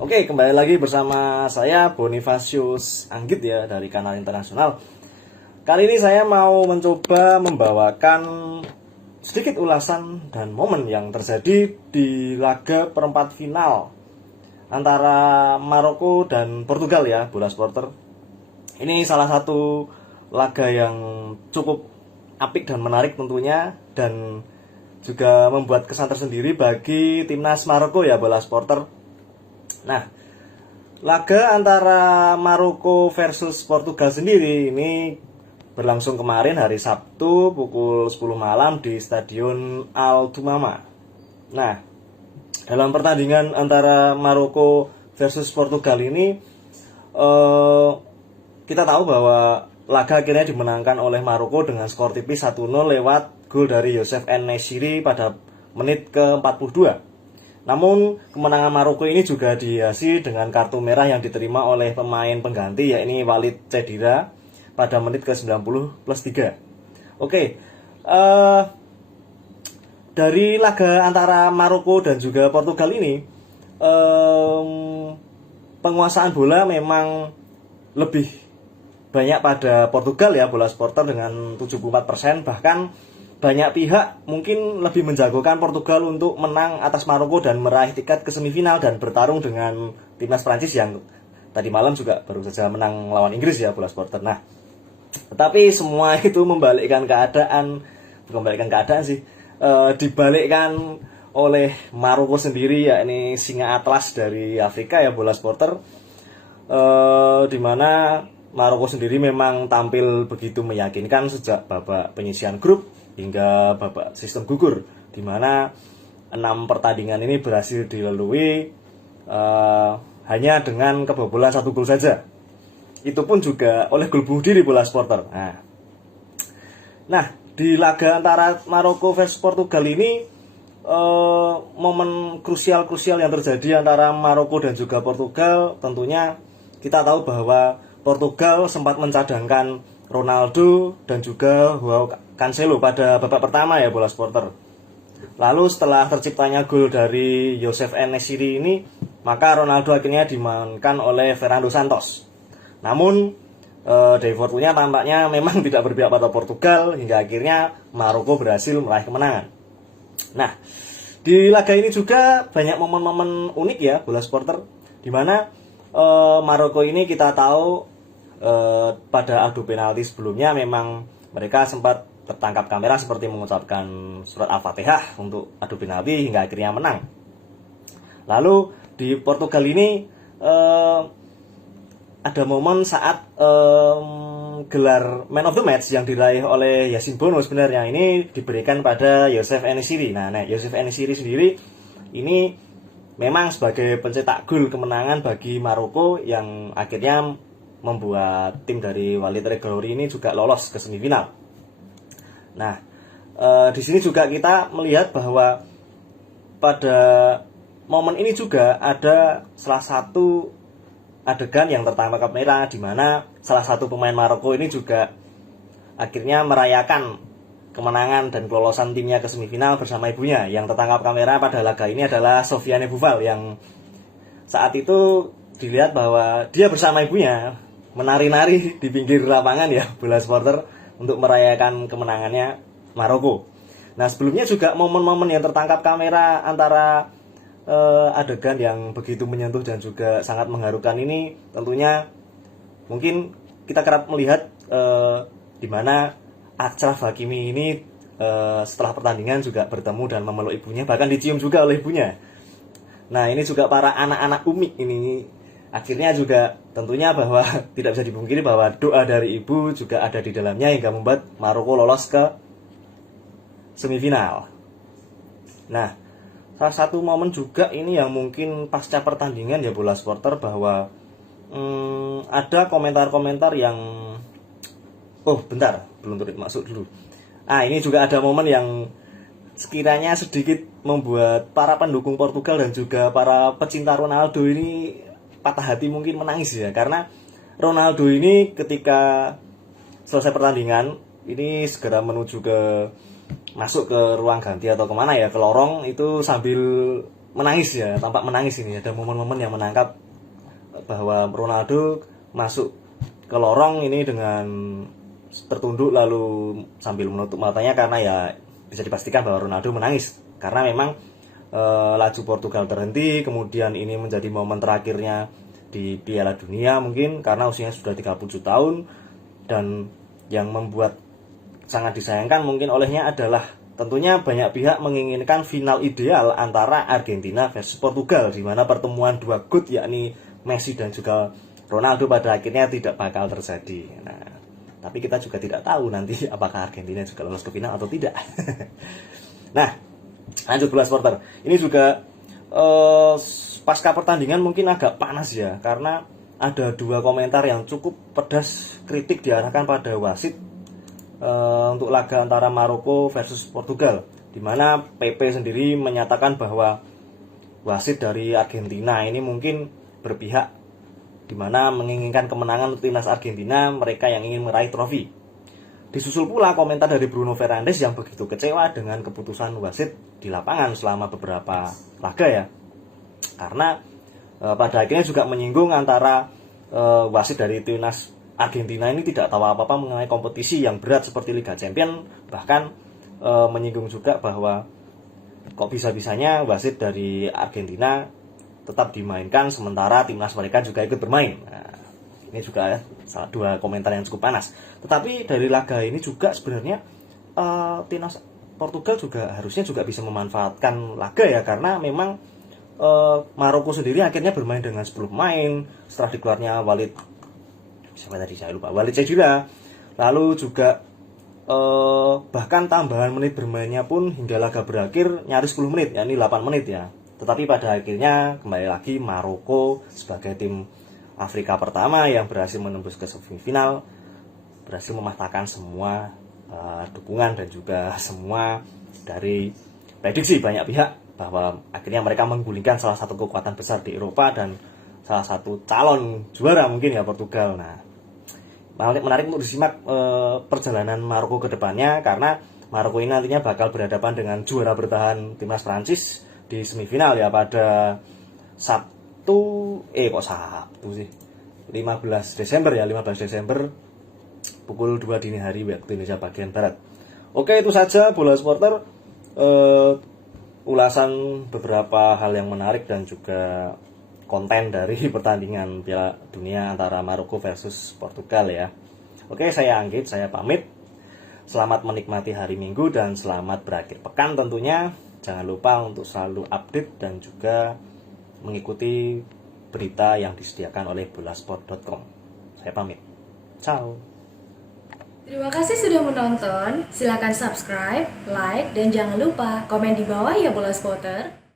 Oke, kembali lagi bersama saya Bonifasius Anggit ya dari Kanal Internasional. Kali ini saya mau mencoba membawakan sedikit ulasan dan momen yang terjadi di laga perempat final antara Maroko dan Portugal ya, bola supporter. Ini salah satu laga yang cukup apik dan menarik tentunya, dan juga membuat kesan tersendiri bagi timnas Maroko ya, bola supporter. Nah, laga antara Maroko versus Portugal sendiri ini berlangsung kemarin hari Sabtu pukul 10 malam di Stadion Al Thumama. Nah, dalam pertandingan antara Maroko versus Portugal ini kita tahu bahwa laga akhirnya dimenangkan oleh Maroko dengan skor tipis 1-0 lewat gol dari Youssef En-Nesyri pada menit ke-42. Namun kemenangan Maroko ini juga dihiasi dengan kartu merah yang diterima oleh pemain pengganti, yakni Walid Chedira pada menit ke-90+3. Oke, dari laga antara Maroko dan juga Portugal ini, penguasaan bola memang lebih banyak pada Portugal ya, bola supporter dengan 74%. Bahkan banyak pihak mungkin lebih menjagokan Portugal untuk menang atas Maroko dan meraih tiket ke semifinal dan bertarung dengan timnas Prancis yang tadi malam juga baru saja menang lawan Inggris ya, bola supporter. Nah, tetapi semua itu membalikkan keadaan, bukan membalikkan keadaan sih, dibalikkan oleh Maroko sendiri, yakni singa atlas dari Afrika ya, bola supporter. Dimana Maroko sendiri memang tampil begitu meyakinkan sejak babak penyisihan grup hingga babak sistem gugur, di mana 6 pertandingan ini berhasil dilalui hanya dengan kebobolan 1 gol saja. Itu pun juga oleh gol bunuh diri bola supporter. Nah, di laga antara Maroko versus Portugal ini, momen krusial yang terjadi antara Maroko dan juga Portugal, tentunya kita tahu bahwa Portugal sempat mencadangkan Ronaldo dan juga Joao Cancelo pada babak pertama ya, bola supporter. Lalu setelah terciptanya gol dari Youssef En-Nesyri ini, maka Ronaldo akhirnya dimainkan oleh Fernando Santos. Namun dari fortunya tampaknya memang tidak berpihak pada Portugal, hingga akhirnya Maroko berhasil meraih kemenangan. Nah, di laga ini juga banyak momen-momen unik ya, bola supporter, di mana Maroko ini kita tahu pada adu penalti sebelumnya memang mereka sempat tertangkap kamera seperti mengucapkan surat Al-Fatihah untuk adu penalti hingga akhirnya menang. Lalu di Portugal ini ada momen saat gelar Man of the Match yang diraih oleh Yassine Bono sebenarnya ini diberikan pada Youssef En-Nesyri. Nah, Youssef En-Nesyri sendiri ini memang sebagai pencetak gol kemenangan bagi Maroko yang akhirnya membuat tim dari Walid Regragui ini juga lolos ke semifinal. Nah, di sini juga kita melihat bahwa pada momen ini juga ada salah satu adegan yang tertangkap kamera, di mana salah satu pemain Maroko ini juga akhirnya merayakan kemenangan dan kelolosan timnya ke semifinal bersama ibunya. Yang tertangkap kamera pada laga ini adalah Sofiane Boufal yang saat itu dilihat bahwa dia bersama ibunya menari-nari di pinggir lapangan ya, bola supporter, untuk merayakan kemenangannya Maroko. Nah, sebelumnya juga momen-momen yang tertangkap kamera antara adegan yang begitu menyentuh dan juga sangat mengharukan ini tentunya mungkin kita kerap melihat di mana Achraf Hakimi ini setelah pertandingan juga bertemu dan memeluk ibunya, bahkan dicium juga oleh ibunya. Nah, ini juga para anak-anak Umi ini akhirnya juga tentunya bahwa tidak bisa dipungkiri bahwa doa dari ibu juga ada di dalamnya hingga membuat Maroko lolos ke semifinal. Nah, salah satu momen juga ini yang mungkin pasca pertandingan ya, bola supporter, bahwa ada komentar-komentar yang bentar, belum turut masuk dulu. Ini juga ada momen yang sekiranya sedikit membuat para pendukung Portugal dan juga para pecinta Ronaldo ini patah hati, mungkin menangis ya, karena Ronaldo ini ketika selesai pertandingan ini segera menuju ke masuk ke ruang ganti atau kemana ya, ke lorong itu sambil menangis ya, tampak menangis ini. Ada momen-momen yang menangkap bahwa Ronaldo masuk ke lorong ini dengan tertunduk lalu sambil menutup matanya, karena ya bisa dipastikan bahwa Ronaldo menangis karena memang laju Portugal terhenti. Kemudian ini menjadi momen terakhirnya di Piala Dunia mungkin karena usianya sudah 37 tahun. Dan yang membuat sangat disayangkan mungkin olehnya adalah tentunya banyak pihak menginginkan final ideal antara Argentina versus Portugal, di mana pertemuan dua GOAT yakni Messi dan juga Ronaldo pada akhirnya tidak bakal terjadi. Nah, tapi kita juga tidak tahu nanti apakah Argentina juga lolos ke final atau tidak. Nah, lanjut bola supporter. Ini juga pasca pertandingan mungkin agak panas ya, karena ada dua komentar yang cukup pedas kritik diarahkan pada wasit untuk laga antara Maroko versus Portugal, di mana PP sendiri menyatakan bahwa wasit dari Argentina ini mungkin berpihak, di mana menginginkan kemenangan untuk timnas Argentina, mereka yang ingin meraih trofi. Disusul pula komentar dari Bruno Fernandes yang begitu kecewa dengan keputusan wasit di lapangan selama beberapa laga ya, karena pada akhirnya juga menyinggung antara wasit dari timnas Argentina ini tidak tahu apa-apa mengenai kompetisi yang berat seperti Liga Champions. Bahkan menyinggung juga bahwa kok bisa-bisanya wasit dari Argentina tetap dimainkan sementara timnas mereka juga ikut bermain. Nah, ini juga salah dua komentar yang cukup panas. Tetapi dari laga ini juga sebenarnya timnas Portugal juga harusnya juga bisa memanfaatkan laga ya, karena memang Maroko sendiri akhirnya bermain dengan 10 pemain setelah dikeluarnya Walid Cedila. Lalu juga bahkan tambahan menit bermainnya pun hingga laga berakhir nyaris 10 menit, yakni 8 menit ya. Tetapi pada akhirnya kembali lagi Maroko sebagai tim Afrika pertama yang berhasil menembus ke semifinal, berhasil mematahkan semua dukungan dan juga semua dari prediksi banyak pihak bahwa akhirnya mereka menggulingkan salah satu kekuatan besar di Eropa dan salah satu calon juara mungkin ya, Portugal. Nah, menarik untuk disimak perjalanan Maroko ke depannya, karena Maroko ini nantinya bakal berhadapan dengan juara bertahan timnas Prancis di semifinal ya pada Sabtu 15 Desember ya, 15 Desember pukul 2 dini hari waktu Indonesia bagian barat. Oke, itu saja bola supporter, ulasan beberapa hal yang menarik dan juga konten dari pertandingan Piala Dunia antara Maroko versus Portugal ya. Oke, saya Anggit, saya pamit. Selamat menikmati hari Minggu dan selamat berakhir pekan tentunya. Jangan lupa untuk selalu update dan juga mengikuti berita yang disediakan oleh bolasport.com. Saya pamit. Ciao. Terima kasih sudah menonton. Silakan subscribe, like, dan jangan lupa komen di bawah ya Bola Spotter.